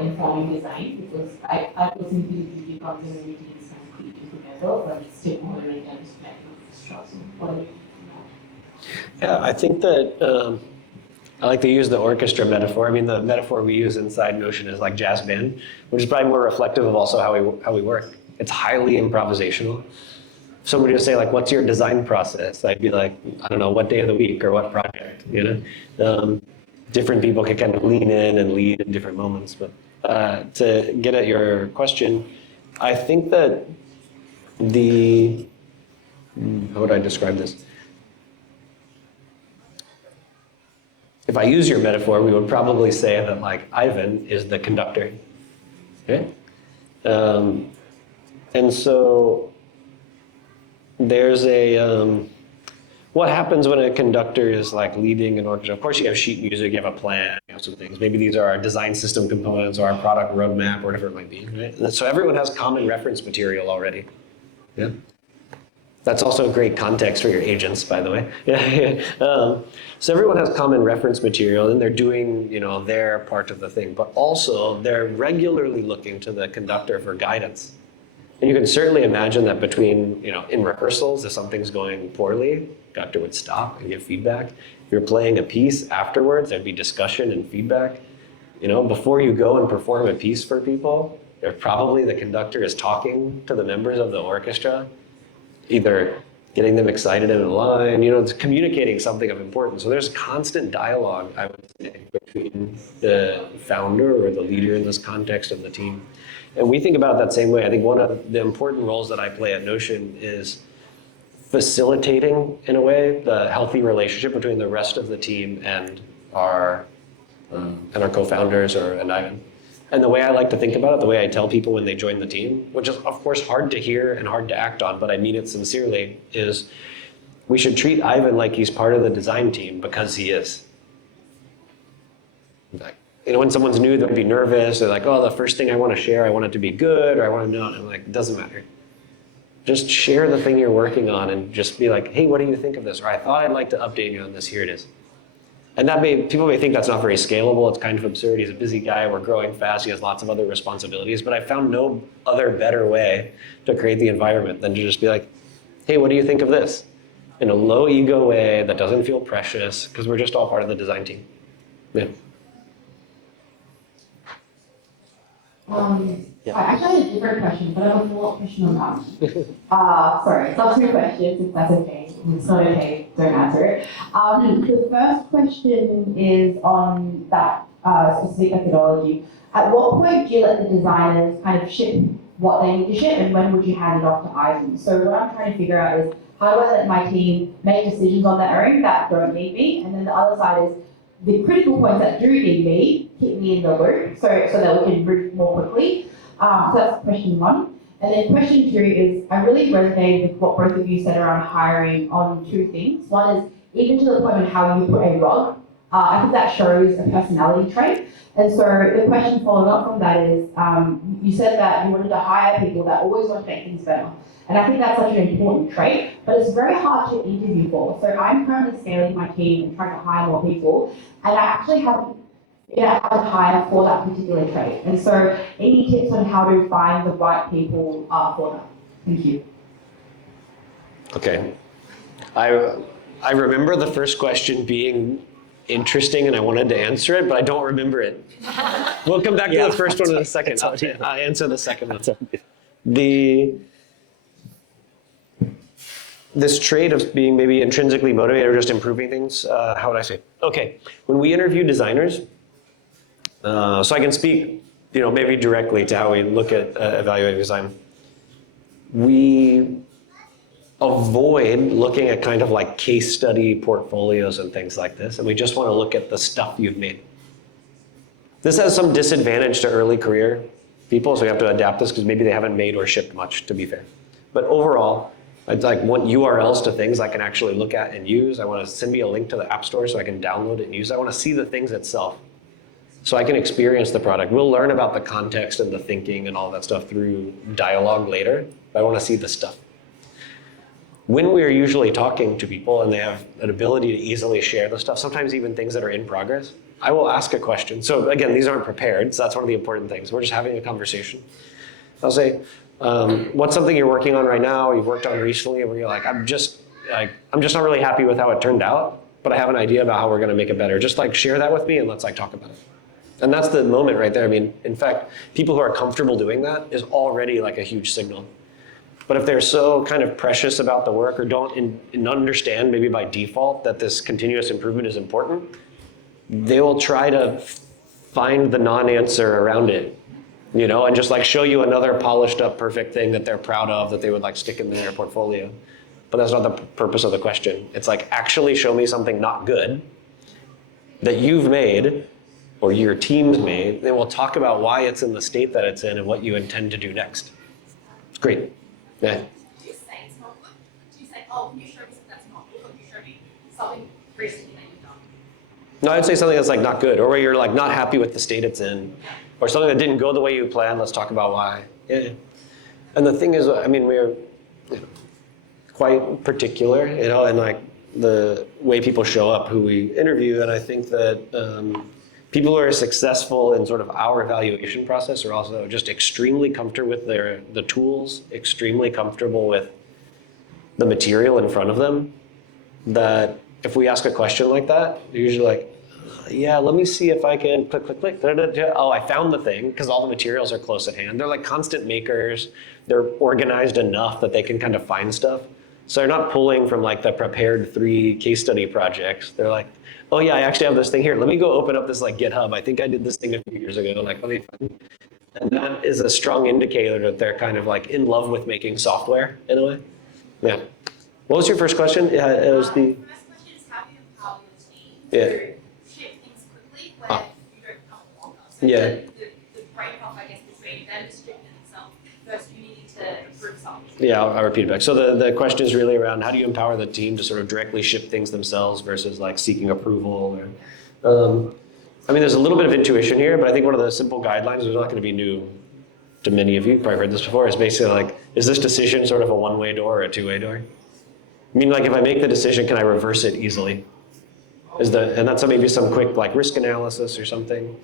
informing design. Because I personally feel it usually comes in when you teams kind of creating together, but it's stakeholder and kind of collective orchestra. So what do you think? Yeah, I think that I like to use the orchestra metaphor. I mean, the metaphor we use inside Notion is like jazz band, which is probably more reflective of also how we work. It's highly improvisational. If somebody would say like, "What's your design process?" I'd be like, "I don't know, what day of the week or what project?" You know, different people can kind of lean in and lead in different moments. But to get at your question, I think that how would I describe this? If I use your metaphor, we would probably say that like Ivan is the conductor, okay? And so there's what happens when a conductor is like leading an orchestra? Of course you have sheet music, you have a plan, you have some things. Maybe these are our design system components or our product roadmap or whatever it might be, right? And so everyone has common reference material already, yeah? That's also great context for your agents, by the way. So everyone has common reference material, and they're doing, you know, their part of the thing. But also, they're regularly looking to the conductor for guidance. And you can certainly imagine that between, you know, in rehearsals, if something's going poorly, the conductor would stop and give feedback. If you're playing a piece afterwards, there'd be discussion and feedback. Before you go and perform a piece for people, probably the conductor is talking to the members of the orchestra, either getting them excited in a line, it's communicating something of importance. So there's constant dialogue, I would say, between the founder or the leader in this context and the team. And we think about it that same way. I think one of the important roles that I play at Notion is facilitating, in a way, the healthy relationship between the rest of the team and our co-founders and Ivan. And the way I like to think about it, the way I tell people when they join the team, which is of course hard to hear and hard to act on, but I mean it sincerely, is we should treat Ivan like he's part of the design team because he is. Like, when someone's new, they'll be nervous. They're like, oh, the first thing I want to share, I want it to be good, or I want to know. And I'm like, it doesn't matter. Just share the thing you're working on and just be like, hey, what do you think of this? Or I thought I'd like to update you on this. Here it is. And people may think that's not very scalable. It's kind of absurd. He's a busy guy. We're growing fast. He has lots of other responsibilities. But I found no other better way to create the environment than to just be like, hey, what do you think of this? In a low ego way that doesn't feel precious, because we're just all part of the design team. Yeah. I actually had a different question, but I have a follow-up question on that. Sorry, it's not two questions, if that's okay. If it's not okay, don't answer it. The first question is on that specific methodology. At what point do you let the designers kind of ship what they need to ship, and when would you hand it off to Ivan? So what I'm trying to figure out is, how do I let my team make decisions on their own that don't need me? And then the other side is, the critical points that do need me, keep me in the loop so that we can move more quickly. So that's question one. And then question two is, I really resonated with what both of you said around hiring on two things. One is, even to the point of how you put a rug, I think that shows a personality trait. And so the question following up from that is, you said that you wanted to hire people that always want to make things better. And I think that's such an important trait, but it's very hard to interview for. So I'm currently scaling my team and trying to hire more people, and I actually haven't figured out how to hire for that particular trait. And so any tips on how to find the right people for that? Thank you. Okay. I remember the first question being interesting and I wanted to answer it, but I don't remember it. We'll come back to the first one in a second. I'll answer the second one. This trait of being maybe intrinsically motivated or just improving things, how would I say? Okay, when we interview designers, so I can speak, maybe directly to how we look at evaluating design. We avoid looking at kind of like case study portfolios and things like this, and we just want to look at the stuff you've made. This has some disadvantage to early career people, so we have to adapt this because maybe they haven't made or shipped much, to be fair. But overall, I'd want URLs to things I can actually look at and use. I want to send me a link to the App Store so I can download it and use it. I want to see the things itself so I can experience the product. We'll learn about the context and the thinking and all that stuff through dialogue later, but I want to see the stuff. When we're usually talking to people and they have an ability to easily share the stuff, sometimes even things that are in progress, I will ask a question. So again, these aren't prepared, so that's one of the important things. We're just having a conversation. I'll say, what's something you're working on right now, you've worked on recently, where you're like, I'm just not really happy with how it turned out, but I have an idea about how we're gonna make it better. Just share that with me and let's talk about it. And that's the moment right there. I mean, in fact, people who are comfortable doing that is already a huge signal. But if they're so kind of precious about the work or don't understand maybe by default that this continuous improvement is important, they will try to find the non-answer around it, and just show you another polished up perfect thing that they're proud of that they would stick in their portfolio. But that's not the purpose of the question. It's actually show me something not good that you've made or your team's made, then we'll talk about why it's in the state that it's in and what you intend to do next. It's great. Yeah. Do you say it's not good? Do you say, oh, can you show me something that's not good? Or can you show me something recently that you've done? No, I'd say something that's not good, or where you're not happy with the state it's in, or something that didn't go the way you planned. Let's talk about why. Yeah. And the thing is, we're quite particular, in the way people show up, who we interview, and I think that people who are successful in sort of our evaluation process are also just extremely comfortable with the tools, extremely comfortable with the material in front of them, that if we ask a question like that, they're usually Yeah, let me see if I can click, click, click. Da, da, da. Oh, I found the thing because all the materials are close at hand. They're like constant makers. They're organized enough that they can kind of find stuff. So they're not pulling from like the prepared 3 case study projects. They're like, oh yeah, I actually have this thing here. Let me go open up this like GitHub. I think I did this thing a few years ago. Like, let me find. And that is a strong indicator that they're kind of like in love with making software in a way. Yeah. What was your first question? Yeah, it was the. The first question is how do you empower your team Yeah. to ship things quickly when you don't come along? So Yeah. the break-off, I guess, between them restricting themselves versus you needing to improve something. Yeah, I'll repeat it back. So the question is really around how do you empower the team to sort of directly ship things themselves versus like seeking approval or. I mean, there's a little bit of intuition here, but I think one of the simple guidelines is not going to be new to many of you. You've probably heard this before. Is basically like, is this decision sort of a one-way door or a two-way door? I mean, like if I make the decision, can I reverse it easily? And that's maybe some quick like risk analysis or something.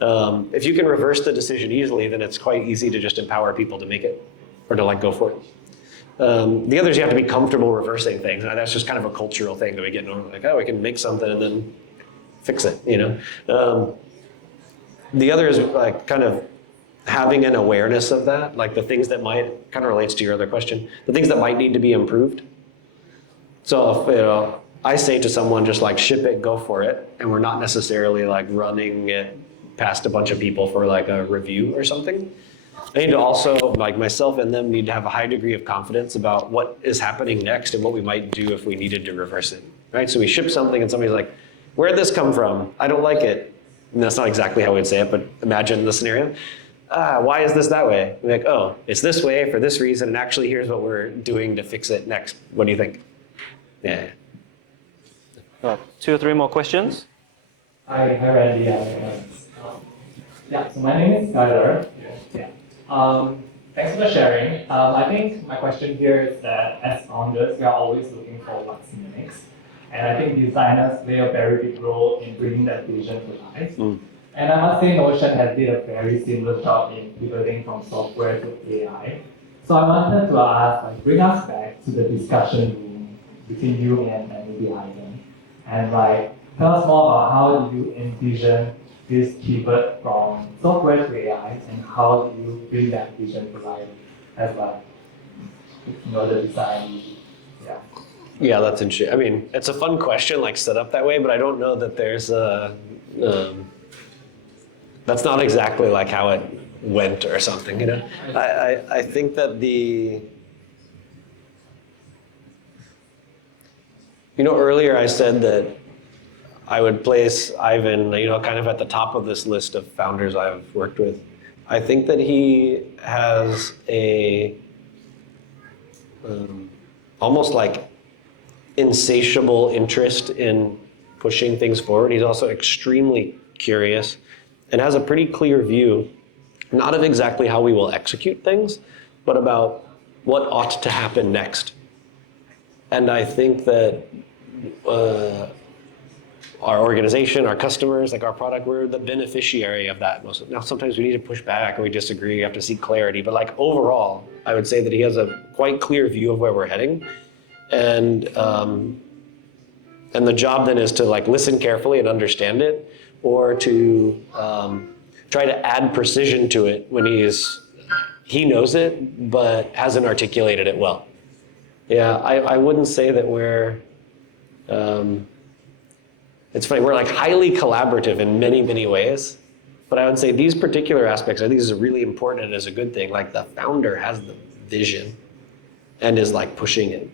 If you can reverse the decision easily, then it's quite easy to just empower people to make it or to like go for it. The others, you have to be comfortable reversing things. And that's just kind of a cultural thing that we get normally like, oh, we can make something and then fix it, you know? The other is like kind of having an awareness of that, like the things that might, kind of relates to your other question, the things that might need to be improved. So if, you know, I say to someone, just like ship it, go for it, and we're not necessarily like running it past a bunch of people for like a review or something. I need to also, like myself and them, need to have a high degree of confidence about what is happening next and what we might do if we needed to reverse it, right? So we ship something and somebody's like, where'd this come from? I don't like it. And that's not exactly how we'd say it, but imagine the scenario. Why is this that way? We're like, oh, it's this way for this reason, and actually here's what we're doing to fix it next. What do you think? Yeah. 2 or 3 more questions. Hi, Randy. Yeah, so my name is Skylar. Yeah. Thanks for sharing. I think my question here is that as founders, we are always looking for what's next. And I think designers play a very big role in bringing that vision to life. And I must say Notion has did a very seamless job in pivoting from software to AI. So I wanted to ask, like, bring us back to the discussion room between you and maybe Ivan. And like, tell us more about how do you envision this pivot from software to AI, and how do you bring that vision to life as well? You know, the design, yeah. Yeah, that's interesting. I mean, it's a fun question, like set up that way, but I don't know that there's a. That's not exactly like how it went or something, you know. I think that earlier I said that I would place Ivan, kind of at the top of this list of founders I've worked with. I think that he has a almost like insatiable interest in pushing things forward. He's also extremely curious and has a pretty clear view, not of exactly how we will execute things, but about what ought to happen next. And I think that our organization, our customers, like our product, we're the beneficiary of that. Now, sometimes we need to push back or we disagree, we have to seek clarity. But like overall, I would say that he has a quite clear view of where we're heading. And the job then is to like listen carefully and understand it, or to try to add precision to it when he knows it, but hasn't articulated it well. Yeah, I wouldn't say that we're, it's funny, we're like highly collaborative in many, many ways, but I would say these particular aspects, I think this is really important and is a good thing. Like the founder has the vision and is like pushing it.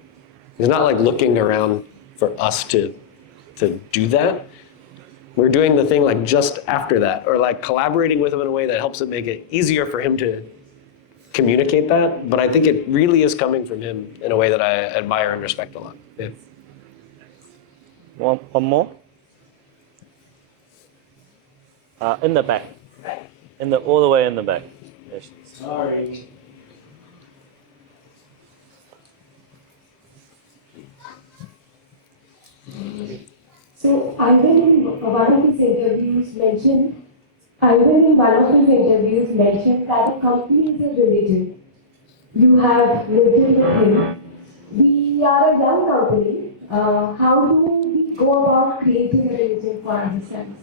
He's not like looking around for us to do that. We're doing the thing like just after that, or like collaborating with him in a way that helps it make it easier for him to communicate that. But I think it really is coming from him in a way that I admire and respect a lot. Yeah. One more. In the back. All the way in the back. Yes. Sorry. So Ivan in one of his interviews mentioned that the company is a religion. You have lived with him. We are a young company. How do we go about creating a religion for existence?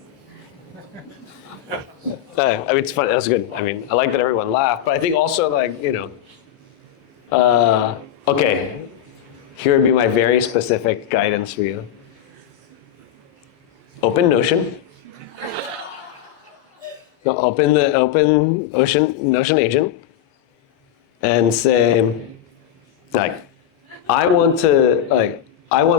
I mean, it's funny. That's good. I mean, I like that everyone laughed, but I think also like, okay, here would be my very specific guidance for you. Open Notion. No, open Notion agent and say, like, I want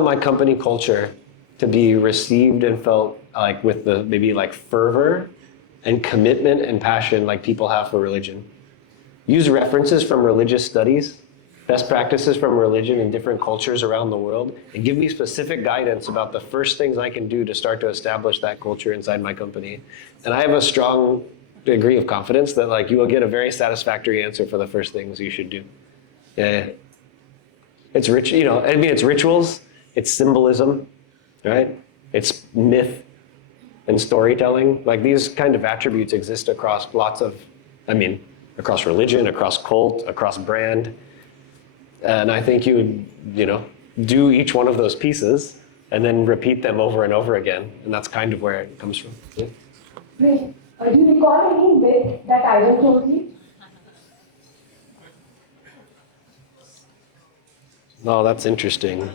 my company culture to be received and felt like with the maybe like fervor and commitment and passion like people have for religion. Use references from religious studies, best practices from religion in different cultures around the world, and give me specific guidance about the first things I can do to start to establish that culture inside my company. And I have a strong degree of confidence that like you will get a very satisfactory answer for the first things you should do. Yeah. It's rich, I mean, it's rituals, it's symbolism, right? It's myth and storytelling. Like these kind of attributes exist across across religion, across cult, across brand. And I think you would, do each one of those pieces and then repeat them over and over again. And that's kind of where it comes from. Yeah. Great. Do you recall any myth that I was told you? Oh, that's interesting.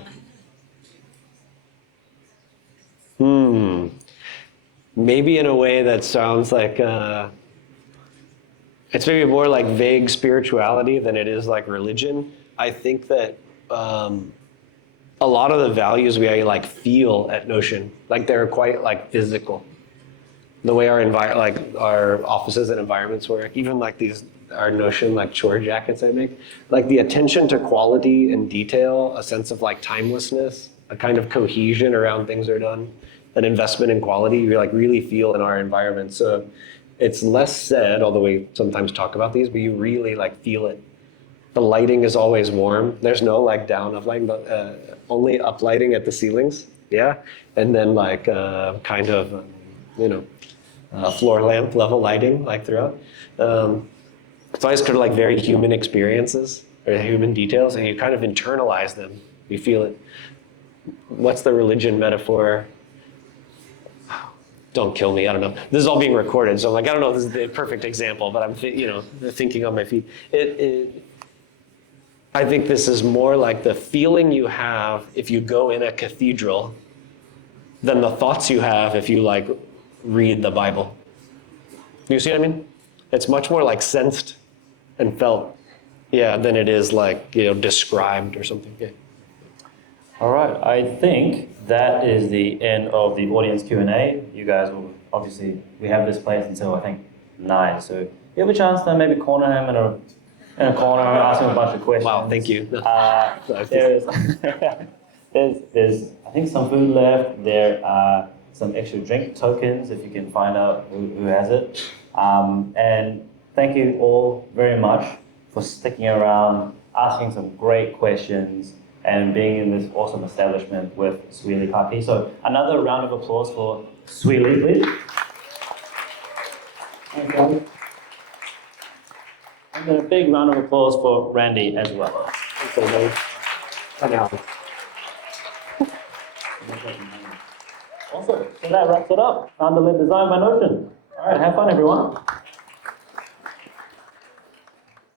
Maybe in a way that sounds like, it's maybe more like vague spirituality than it is like religion. I think that a lot of the values we like feel at Notion, like they're quite like physical. The way our offices and environments work, even like our Notion like chore jackets I make, like the attention to quality and detail, a sense of like timelessness, a kind of cohesion around things are done, an investment in quality you like really feel in our environment. So it's less said, although we sometimes talk about these, but you really like feel it. The lighting is always warm. There's no like down of lighting, but only up lighting at the ceilings. Yeah, and then like kind of floor lamp level lighting like throughout. It's always kind of like very human experiences or human details, and you kind of internalize them. You feel it. What's the religion metaphor? Don't kill me. I don't know. This is all being recorded, so I'm like, I don't know if this is the perfect example, but I'm thinking on my feet. I think this is more like the feeling you have if you go in a cathedral than the thoughts you have if you like read the Bible. You see what I mean? It's much more like sensed and felt, than it is like, described or something. Yeah. All right, I think that is the end of the audience Q&A. You guys will, obviously, we have this place until I think 9, so you have a chance to maybe corner him in a corner and ask him a bunch of questions. Wow, thank you. There's I think some food left. There are some extra drink tokens if you can find out who has it. And thank you all very much for sticking around, asking some great questions, and being in this awesome establishment with Sweely Papi. So another round of applause for Sweely, please. Okay. And a big round of applause for Randy as well. Awesome. So that wraps it up. Found the Design by Notion. All right, have fun, everyone.